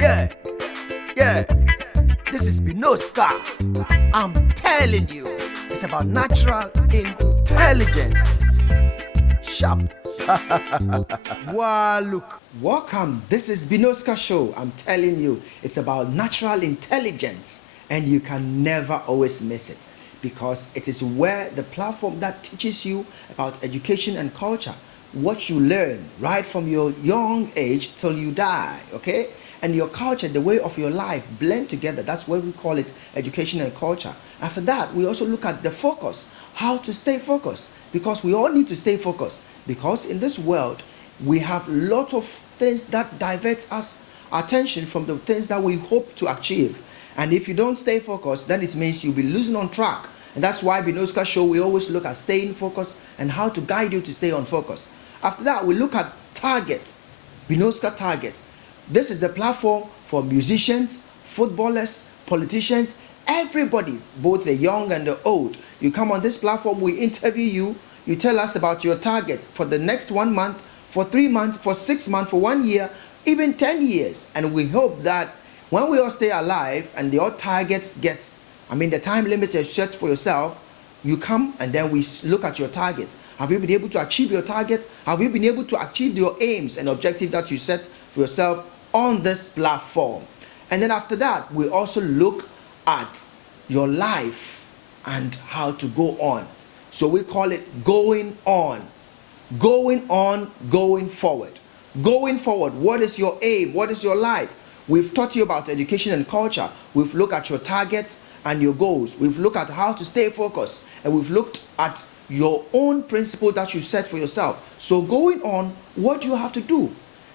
Yeah, yeah, this is Bnoskka. I'm telling you, it's about natural intelligence. Sharp. Wow, look. Welcome, this is Bnoskka Show. I'm telling you, it's about natural intelligence, and you can never always miss it because it is where the platform that teaches you about education and culture, what you learn right from your young age till you die, okay? And your culture, the way of your life blend together. That's why we call it education and culture. After that, we also look at the focus, how to stay focused, because we all need to stay focused. Because in this world, we have a lot of things that divert us attention from the things that we hope to achieve. And if you don't stay focused, then it means you'll be losing on track. And that's why Bnoskka Show, we always look at staying focused and how to guide you to stay on focus. After that, we look at target, Bnoskka target. This is the platform for musicians, footballers, politicians, everybody, both the young and the old. You come on this platform, we interview you, you tell us about your target for the next 1 month, for 3 months, for 6 months, for 1 year, even 10 years. And we hope that when we all stay alive and your targets gets, the time limit is set for yourself, you come and then we look at your target. Have you been able to achieve your target? Have you been able to achieve your aims and objectives that you set for yourself on this platform? And then after that, we also look at your life and how to go on. So we call it going on. Going on, going forward. Going forward, what is your aim? What is your life? We've taught you about education and culture. We've looked at your targets and your goals. We've looked at how to stay focused. And we've looked at your own principle that you set for yourself. So going on, what do you have to do?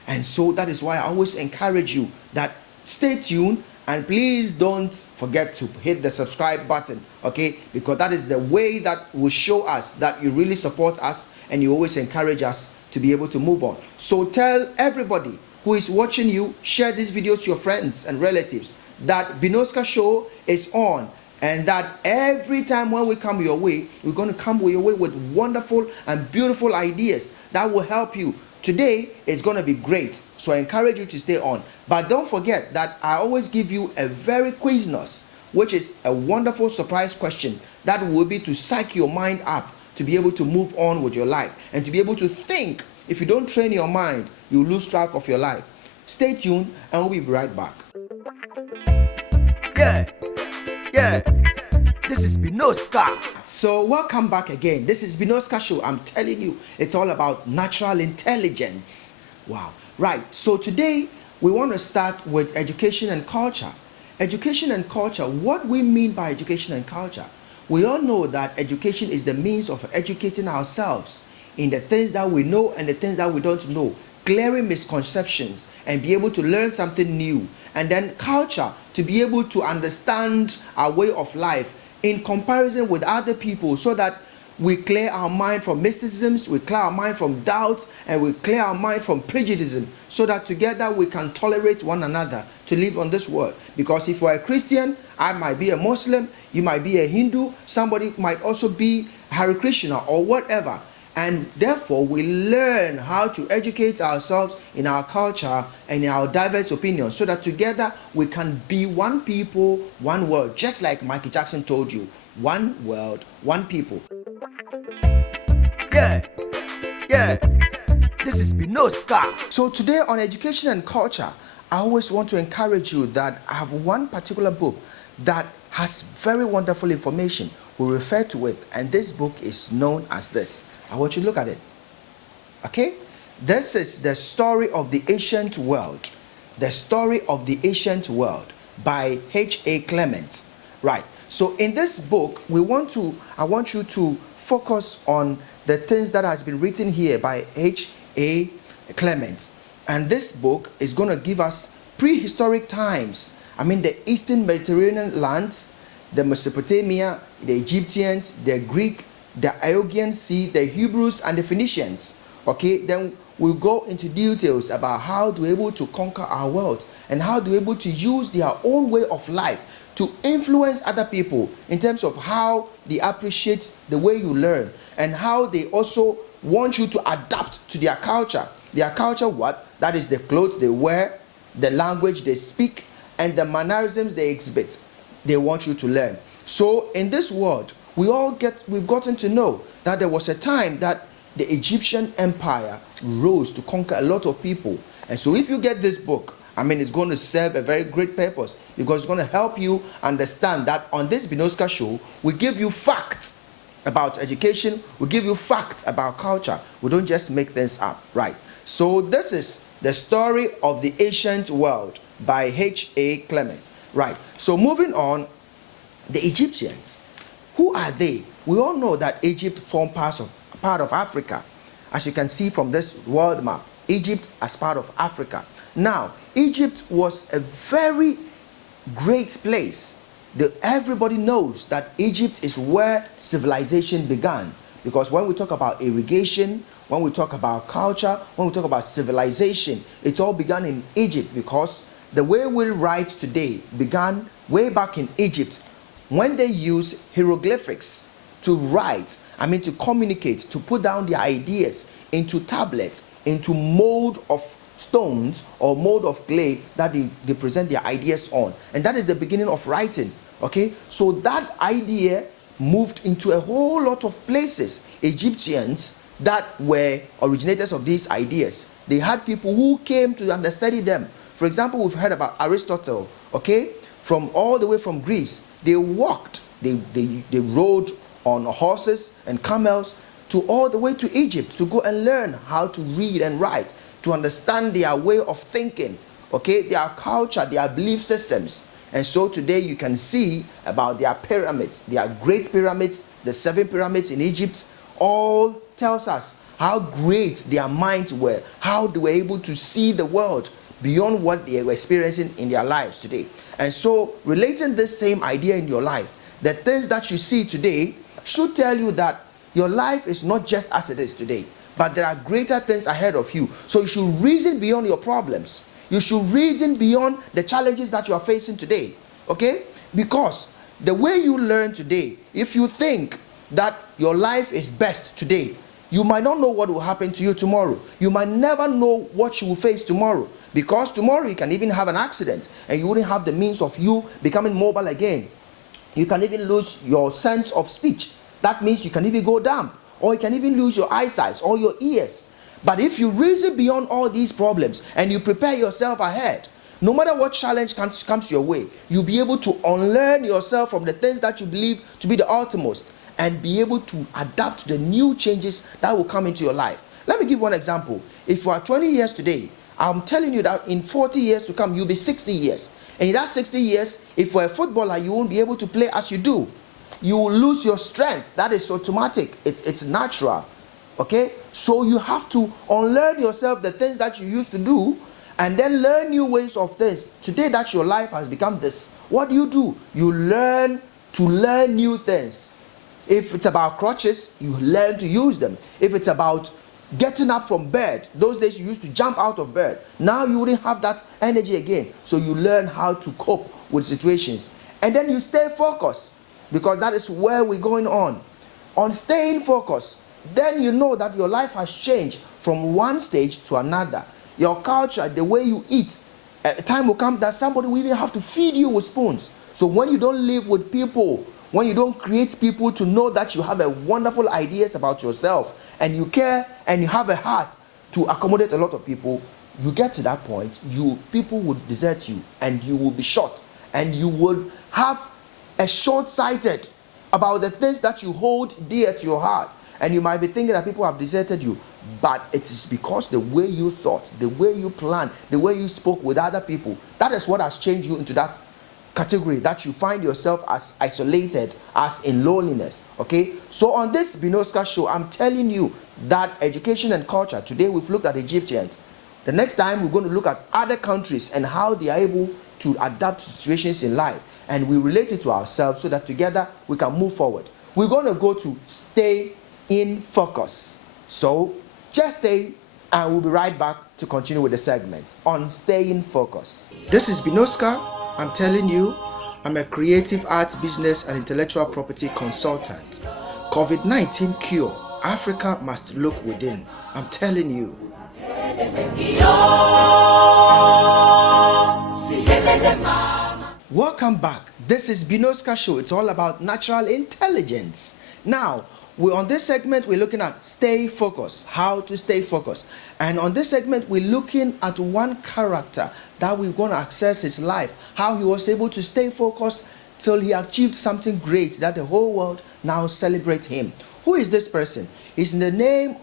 And so that is why I always encourage you that stay tuned and please don't forget to hit the subscribe button, okay? Because that is the way that will show us that you really support us and you always encourage us to be able to move on. So tell everybody who is watching you, share this video to your friends and relatives that Bnoskka Show is on, and that every time when we come your way, we're going to come your way with wonderful and beautiful ideas that will help you. Today is going to be great, so I encourage you to stay on. But don't forget that I always give you a very quizness, which is a wonderful surprise question that will be to psych your mind up to be able to move on with your life and to be able to think. If you don't train your mind, you lose track of your life. Stay tuned and we'll be right back. Yeah, this is Bnoskka. So welcome back again. This is Bnoskka Show. I'm telling you, it's all about natural intelligence. Wow. Right. So today we want to start with education and culture. Education and culture. What we mean by education and culture. We all know that education is the means of educating ourselves in the things that we know and the things that we don't know, clearing misconceptions and be able to learn something new. And then culture, to be able to understand our way of life in comparison with other people, so that we clear our mind from mysticisms, we clear our mind from doubts, and we clear our mind from prejudice, so that together we can tolerate one another to live on this world. Because if we're a Christian, I might be a Muslim, you might be a Hindu, somebody might also be Hare Krishna or whatever. And therefore, we learn how to educate ourselves in our culture and in our diverse opinions, so that together we can be one people, one world, just like Michael Jackson told you, one world, one people. Yeah, this is Bnoskka. So today on education and culture, I always want to encourage you that I have one particular book that has very wonderful information. We refer to it, and this book is known as this. I want you to look at it. Okay? This is The Story of the Ancient World. The Story of the Ancient World by H.A. Clement. Right. So in this book, I want you to focus on the things that has been written here by H.A. Clement. And this book is going to give us prehistoric times. The Eastern Mediterranean lands, the Mesopotamia, the Egyptians, the Greek, the Aegean Sea, the Hebrews, and the Phoenicians. Okay, then we'll go into details about how to be able to conquer our world and how to be able to use their own way of life to influence other people in terms of how they appreciate the way you learn and how they also want you to adapt to their culture. Their culture, what? That is the clothes they wear, the language they speak, and the mannerisms they exhibit. They want you to learn. So in this world, we've gotten to know that there was a time that the Egyptian empire rose to conquer a lot of people. And so if you get this book, it's going to serve a very great purpose, because it's going to help you understand that on this Bnoskka Show, we give you facts about education, we give you facts about culture. We don't just make things up, right? So this is the story of the ancient world by H.A. Clement, right? So moving on, the Egyptians, who are they? We all know that Egypt formed part of Africa. As you can see from this world map, Egypt as part of Africa. Now, Egypt was a very great place. Everybody knows that Egypt is where civilization began. Because when we talk about irrigation, when we talk about culture, when we talk about civilization, it all began in Egypt, because the way we write today began way back in Egypt, when they used hieroglyphics to write, to communicate, to put down their ideas into tablets, into mold of stones or mold of clay that they present their ideas on. And that is the beginning of writing. Okay, so that idea moved into a whole lot of places. Egyptians that were originators of these ideas, they had people who came to study them. For example, we've heard about Aristotle, okay, from all the way from Greece. They walked, they rode on horses and camels to all the way to Egypt to go and learn how to read and write, to understand their way of thinking, okay, their culture, their belief systems. And so today you can see about their pyramids, their great pyramids, the 7 pyramids in Egypt, all tells us how great their minds were, how they were able to see the world beyond what they were experiencing in their lives today. And so relating this same idea in your life, the things that you see today should tell you that your life is not just as it is today, but there are greater things ahead of you. So you should reason beyond your problems. You should reason beyond the challenges that you are facing today, okay? Because the way you learn today, if you think that your life is best today, you might not know what will happen to you tomorrow. You might never know what you will face tomorrow, because tomorrow you can even have an accident and you wouldn't have the means of you becoming mobile again. You can even lose your sense of speech. That means you can even go dumb, or you can even lose your eyesight or your ears. But if you reason beyond all these problems and you prepare yourself ahead, no matter what challenge comes your way, you'll be able to unlearn yourself from the things that you believe to be the uttermost and be able to adapt to the new changes that will come into your life. Let me give one example. If you are 20 years today, I'm telling you that in 40 years to come, you'll be 60 years. And in that 60 years, if you're a footballer, you won't be able to play as you do. You will lose your strength. That is automatic. It's natural. Okay? So you have to unlearn yourself the things that you used to do and then learn new ways of this. Today that your life has become this, what do? You learn to learn new things. If it's about crutches, you learn to use them. If it's about getting up from bed, those days you used to jump out of bed. Now you wouldn't have that energy again. So you learn how to cope with situations. And then you stay focused, because that is where we're going on staying focused. Then you know that your life has changed from one stage to another. Your culture, the way you eat, a time will come that somebody will even have to feed you with spoons. So when you don't live with people, when you don't create people to know that you have a wonderful ideas about yourself and you care and you have a heart to accommodate a lot of people, you get to that point, people will desert you and you will be short, and you will have a short-sighted about the things that you hold dear to your heart. And you might be thinking that people have deserted you, but it is because the way you thought, the way you planned, the way you spoke with other people, that is what has changed you into that category that you find yourself as isolated, as in loneliness. Okay? So on this Bnoskka Show, I'm telling you that education and culture, today we've looked at Egyptians. The next time we're going to look at other countries and how they are able to adapt to situations in life. And we relate it to ourselves so that together we can move forward. We're going to go to stay in focus. So just stay and we'll be right back to continue with the segment on staying focused. This is Bnoskka. I'm telling you, I'm a creative arts, business and intellectual property consultant. COVID-19 cure. Africa must look within. I'm telling you. Welcome back. This is Bnoskka Show. It's all about natural intelligence. Now, on this segment, we're looking at stay focused, how to stay focused. And on this segment, we're looking at one character that we're going to access his life, how he was able to stay focused till he achieved something great that the whole world now celebrates him. Who is this person? His name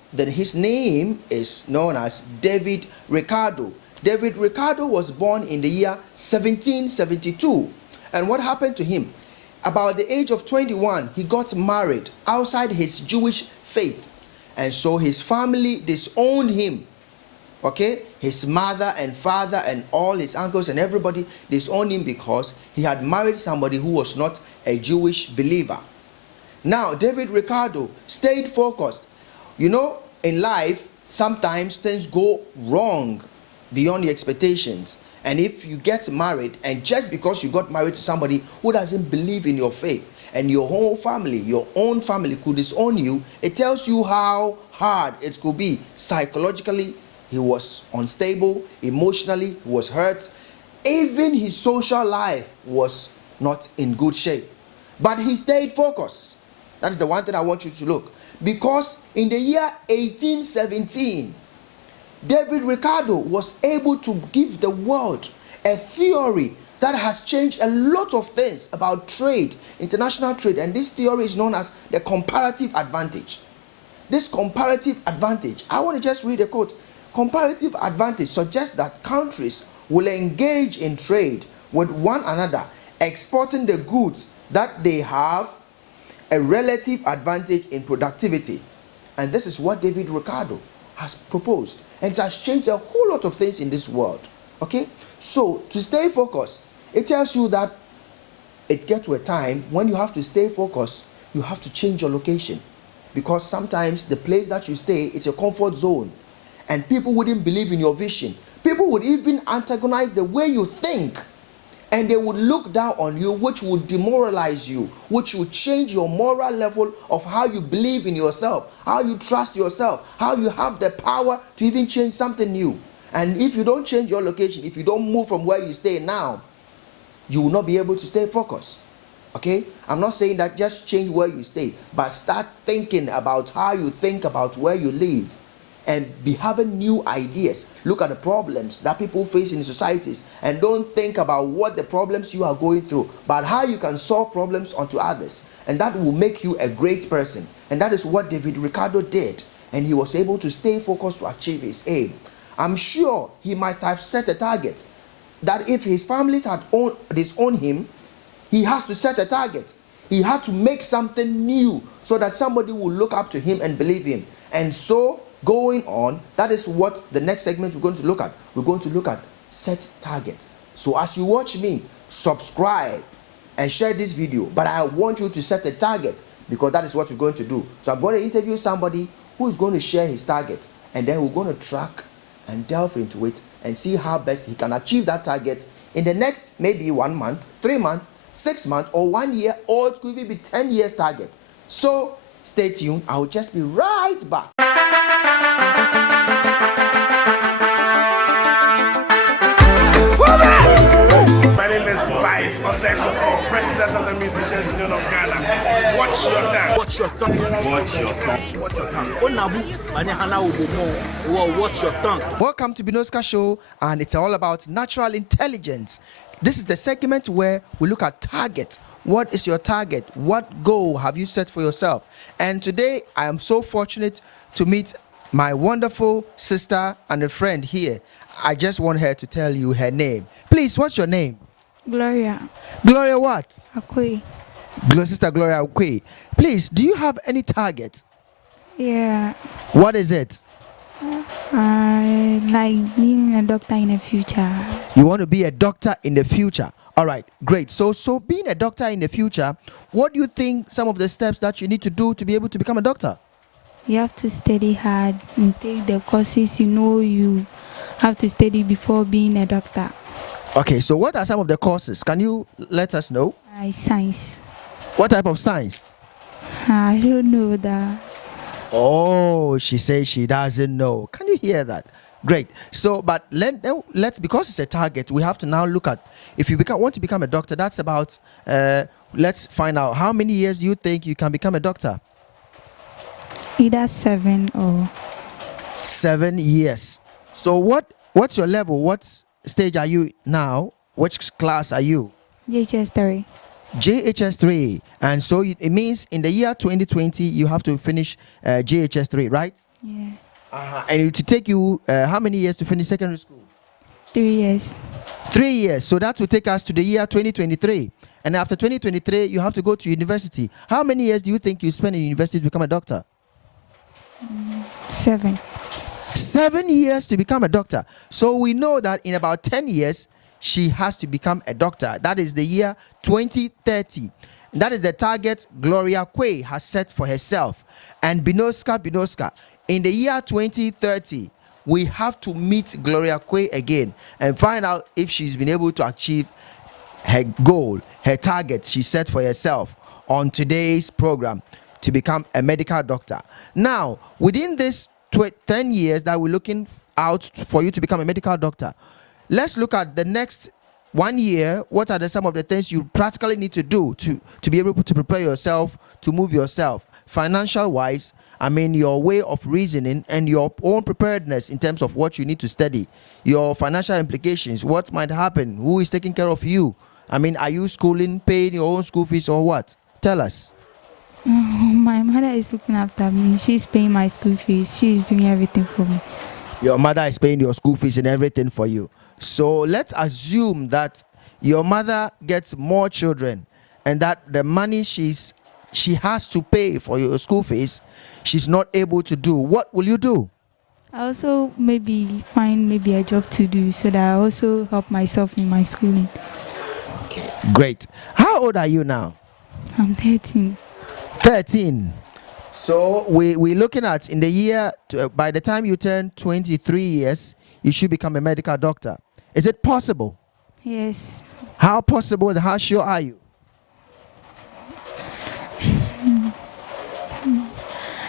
is known as David Ricardo. David Ricardo was born in the year 1772. And what happened to him? About the age of 21, he got married outside his Jewish faith. And so his family disowned him. Okay? His mother and father and all his uncles and everybody disowned him because he had married somebody who was not a Jewish believer. Now, David Ricardo stayed focused. You know, in life, sometimes things go wrong beyond your expectations. And if you get married, and just because you got married to somebody who doesn't believe in your faith, and your whole family, your own family could disown you, it tells you how hard it could be. Psychologically, he was unstable. Emotionally, he was hurt. Even his social life was not in good shape. But he stayed focused. That is the one thing I want you to look. Because in the year 1817, David Ricardo was able to give the world a theory that has changed a lot of things about trade, international trade. And this theory is known as the comparative advantage. This comparative advantage, I want to just read a quote. Comparative advantage suggests that countries will engage in trade with one another, exporting the goods that they have a relative advantage in productivity. And this is what David Ricardo has proposed. And it has changed a whole lot of things in this world. Okay? So, to stay focused, it tells you that it gets to a time when you have to stay focused, you have to change your location. Because sometimes the place that you stay, it's a comfort zone. And people wouldn't believe in your vision. People would even antagonize the way you think. And they would look down on you, which would demoralize you, which would change your moral level of how you believe in yourself, how you trust yourself, how you have the power to even change something new. And if you don't change your location, if you don't move from where you stay now, you will not be able to stay focused. Okay? I'm not saying that just change where you stay, but start thinking about how you think about where you live. And be having new ideas. Look at the problems that people face in societies, and don't think about what the problems you are going through, but how you can solve problems onto others. And that will make you a great person. And that is what David Ricardo did. And he was able to stay focused to achieve his aim. I'm sure he might have set a target that if his families had disowned him, he has to set a target. He had to make something new so that somebody will look up to him and believe him. And so, going on, that is what the next segment we're going to look at. We're going to look at set target. So as you watch me, subscribe and share this video. But I want you to set a target, because that is what we're going to do. So I'm going to interview somebody who is going to share his target. And then we're going to track and delve into it and see how best he can achieve that target in the next maybe 1 month, 3 months, 6 months, or 1 year, or it could even be 10 years target. So stay tuned. I will just be right back. My name is Vice Oseko, President of the Musicians Union of Ghana. Watch your tongue. Watch your tongue. Watch your tongue. Watch your tongue. Watch your tongue. Welcome to Bnoskka Show, and it's all about natural intelligence. This is the segment where we look at target. What is your target? What goal have you set for yourself? And today, I am so fortunate to meet my wonderful sister and a friend here. I just want her to tell you her name. Please, what's your name? Gloria Gloria what? Akwe. Sister Gloria Akwe. Please, do you have any target? Yeah, What is it? I like being a doctor in the future. You want to be a doctor in the future. All right, great. So being a doctor in the future, what do you think some of the steps that you need to do to be able to become a doctor? You have to study hard and take the courses you have to study before being a doctor. Okay, so what are some of the courses? Can you let us know? Science. What type of science? I don't know that. Oh, she says she doesn't know. Can you hear that? Great. So, but let's because it's a target, we have to now look at if you want to become a doctor. That's about. Let's find out how many years do you think you can become a doctor? Either 7 or 7 years. So what's your level? What stage are you now? Which class are you? JHS 3. JHS 3. And so it means in the year 2020 you have to finish JHS 3, right? Yeah. And it will take you how many years to finish secondary school? 3 years. 3 years. So that will take us to the year 2023. And after 2023, you have to go to university. How many years do you think you spend in university to become a doctor? 7. 7 years to become a doctor. So we know that in about 10 years, she has to become a doctor. That is the year 2030. That is the target Gloria Quay has set for herself. And Bnoskka, in the year 2030, we have to meet Gloria Quay again and find out if she's been able to achieve her goal, her target she set for herself on today's program to become a medical doctor. Now, within this 10 years that we're looking out for you to become a medical doctor, let's look at the next 1 year. What are some of the things you practically need to do to be able to prepare yourself, to move yourself, financial wise? I mean, your way of reasoning and your own preparedness in terms of what you need to study, your financial implications, what might happen, who is taking care of you? I mean, are you schooling, paying your own school fees or what? Tell us. My mother is looking after me. She's paying my school fees. She's doing everything for me. Your mother is paying your school fees and everything for you. So let's assume that your mother gets more children and that the money she has to pay for your school fees, she's not able to do. What will you do? I also find a job to do so that I also help myself in my schooling. Okay, great. How old are you now? I'm 13. 13. So we're looking at in the year, by the time you turn 23 years, you should become a medical doctor. Is it possible? Yes. How possible and how sure are you?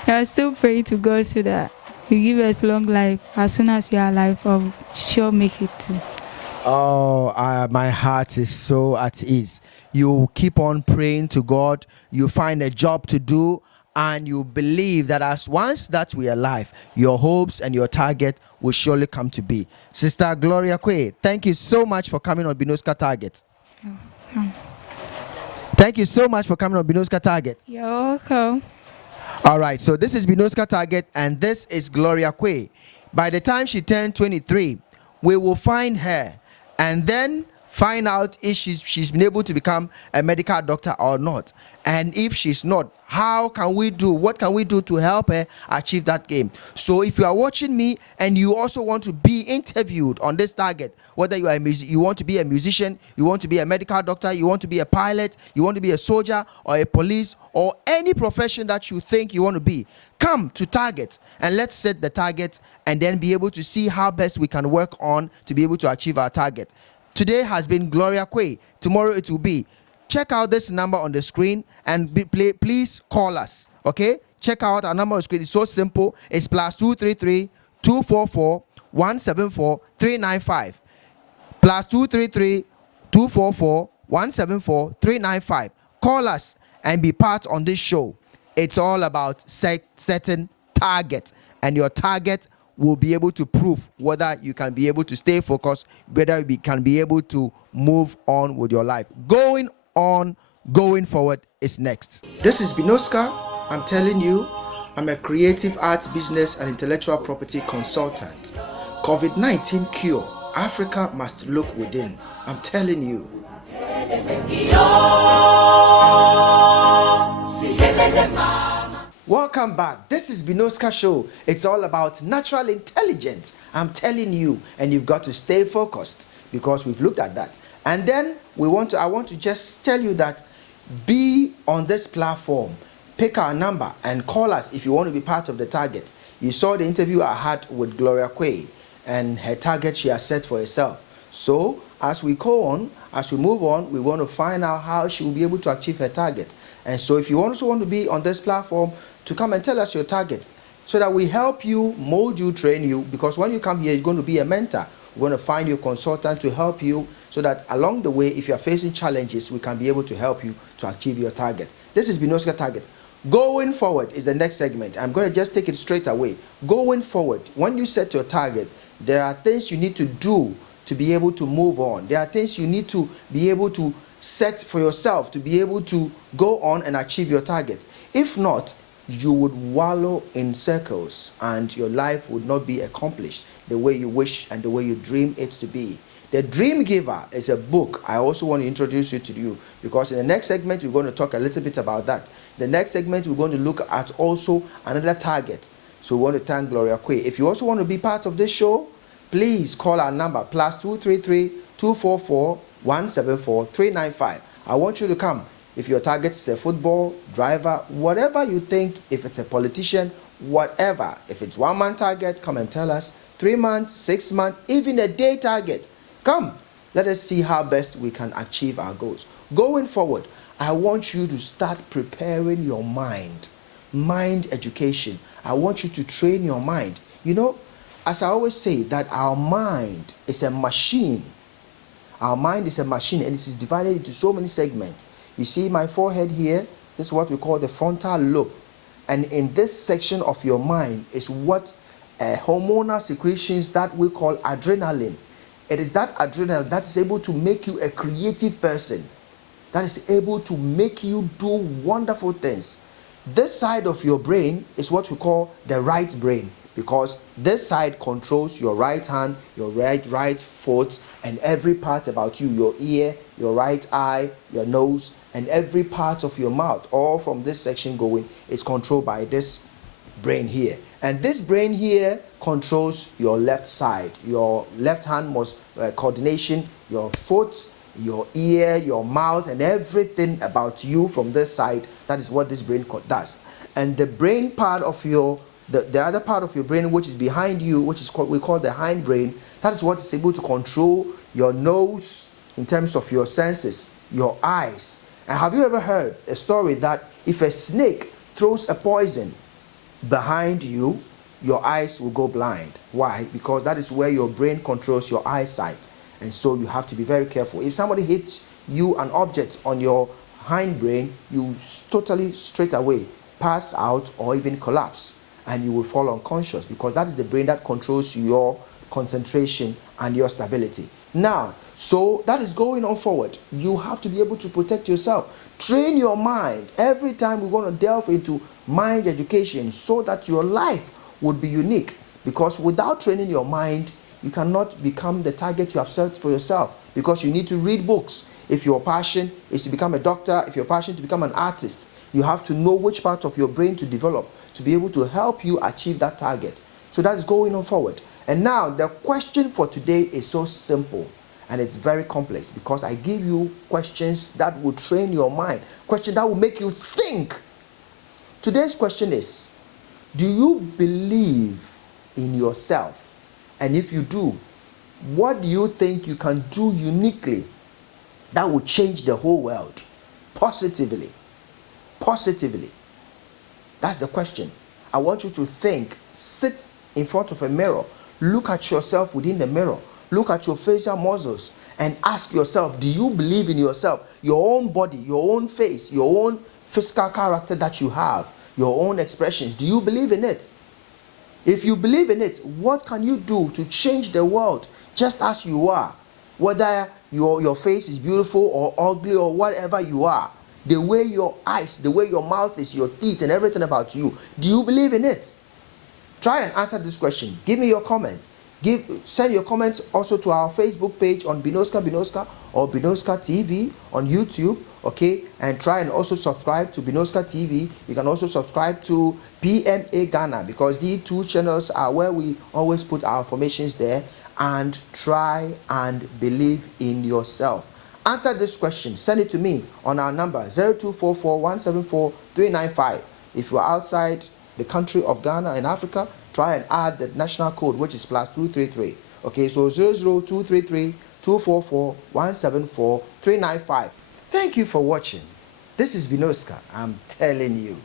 I still pray to God so that He give us long life. As soon as we are alive, I'll sure make it too. Oh, my heart is so at ease. You keep on praying to God. You find a job to do. And you believe that as once that we are alive, your hopes and your target will surely come to be. Sister Gloria Quay, thank you so much for coming on Bnoskka Target. Thank you so much for coming on Bnoskka Target. You're welcome. All right, so this is Bnoskka Target and this is Gloria Quay. By the time she turned 23, we will find her and then find out if she's been able to become a medical doctor or not. And if she's not, how can we do? What can we do to help her achieve that game? So if you are watching me and you also want to be interviewed on this target, whether you are you want to be a musician, you want to be a medical doctor, you want to be a pilot, you want to be a soldier or a police or any profession that you think you want to be, come to Target and let's set the target and then be able to see how best we can work on to be able to achieve our target. Today has been Gloria Quay. Tomorrow it will be. Check out this number on the screen and please call us. Okay? Check out our number on the screen. It's so simple. It's +233 244 174 395. +233 244 174 395. Call us and be part on this show. It's all about setting targets, and your target will be able to prove whether you can be able to stay focused, whether you can be able to move on with your life. Going forward is next. This is Bnoskka. I'm telling you, I'm a creative arts, business, and intellectual property consultant. COVID-19 cure. Africa must look within. I'm telling you. Welcome back. This is Bnoskka Show. It's all about natural intelligence. I'm telling you, and you've got to stay focused because we've looked at that. And then I want to just tell you that be on this platform. Pick our number and call us if you want to be part of the target. You saw the interview I had with Gloria Quay and her target she has set for herself. So as we move on, we want to find out how she will be able to achieve her target. And so if you also want to be on this platform to come and tell us your target, so that we help you, mold you, train you, because when you come here, you're going to be a mentor. We're going to find you a consultant to help you so that along the way, if you're facing challenges, we can be able to help you to achieve your target. This is Bnoskka Target. Going forward is the next segment. I'm going to just take it straight away. Going forward, when you set your target, there are things you need to do to be able to move on. There are things you need to be able to set for yourself to be able to go on and achieve your target. If not, you would wallow in circles and your life would not be accomplished the way you wish and the way you dream it to be. The Dream Giver is a book I also want to introduce you to you, because in the next segment we're going to talk a little bit about that. The next segment we're going to look at also another target. So we want to thank Gloria Quay. If you also want to be part of this show, please call our number +233 244 174 395. I want you to come. If your target is a football, driver, whatever you think, if it's a politician, whatever. If it's 1 month target, come and tell us. 3 months, 6 months, even a day target. Come, let us see how best we can achieve our goals. Going forward, I want you to start preparing your mind. Mind education. I want you to train your mind. You know, as I always say, that our mind is a machine. Our mind is a machine, and it is divided into so many segments. You see my forehead here? This is what we call the frontal lobe. And in this section of your mind is what hormonal secretions that we call adrenaline. It is that adrenaline that is able to make you a creative person, that is able to make you do wonderful things. This side of your brain is what we call the right brain, because this side controls your right hand, your right foot, and every part about you, your ear, your right eye, your nose, and every part of your mouth, all from this section going, is controlled by this brain here. And this brain here controls your left side. Your left hand must coordination, your foot, your ear, your mouth, and everything about you from this side. That is what this brain does. And the brain part of your the other part of your brain, which is behind you, which is we call the hind brain, that is what is able to control your nose in terms of your senses, your eyes. And have you ever heard a story that if a snake throws a poison behind you, your eyes will go blind? Why? Because that is where your brain controls your eyesight. And so you have to be very careful. If somebody hits you an object on your hind brain, you totally straight away pass out or even collapse, and you will fall unconscious, because that is the brain that controls your concentration and your stability. Now, so that is going on forward. You have to be able to protect yourself. Train your mind. Every time we're going to delve into mind education so that your life would be unique, because without training your mind, you cannot become the target you have set for yourself, because you need to read books. If your passion is to become a doctor, if your passion is to become an artist, you have to know which part of your brain to develop to be able to help you achieve that target. So that's going on forward. And now the question for today is so simple, and it's very complex, because I give you questions that will train your mind, questions that will make you think. Today's question is, do you believe in yourself? And if you do, what do you think you can do uniquely that will change the whole world positively? Positively. That's the question. I want you to think. Sit in front of a mirror. Look at yourself within the mirror. Look at your facial muscles and ask yourself, do you believe in yourself? Your own body, your own face, your own physical character that you have, your own expressions. Do you believe in it? If you believe in it, what can you do to change the world just as you are? Whether your face is beautiful or ugly or whatever you are, the way your eyes, the way your mouth is, your teeth and everything about you, do you believe in it? Try and answer this question. Give me your comments. Send your comments also to our Facebook page on Bnoskka or Bnoskka TV on YouTube, okay? And try and also subscribe to Bnoskka TV. You can also subscribe to PMA Ghana, because these two channels are where we always put our informations there. And try and believe in yourself. Answer this question. Send it to me on our number 0244 174 395. If you are outside the country of Ghana in Africa, try and add the national code, which is +233. Okay, so 00233 244 174 395. Thank you for watching. This is Bnoskka. I'm telling you.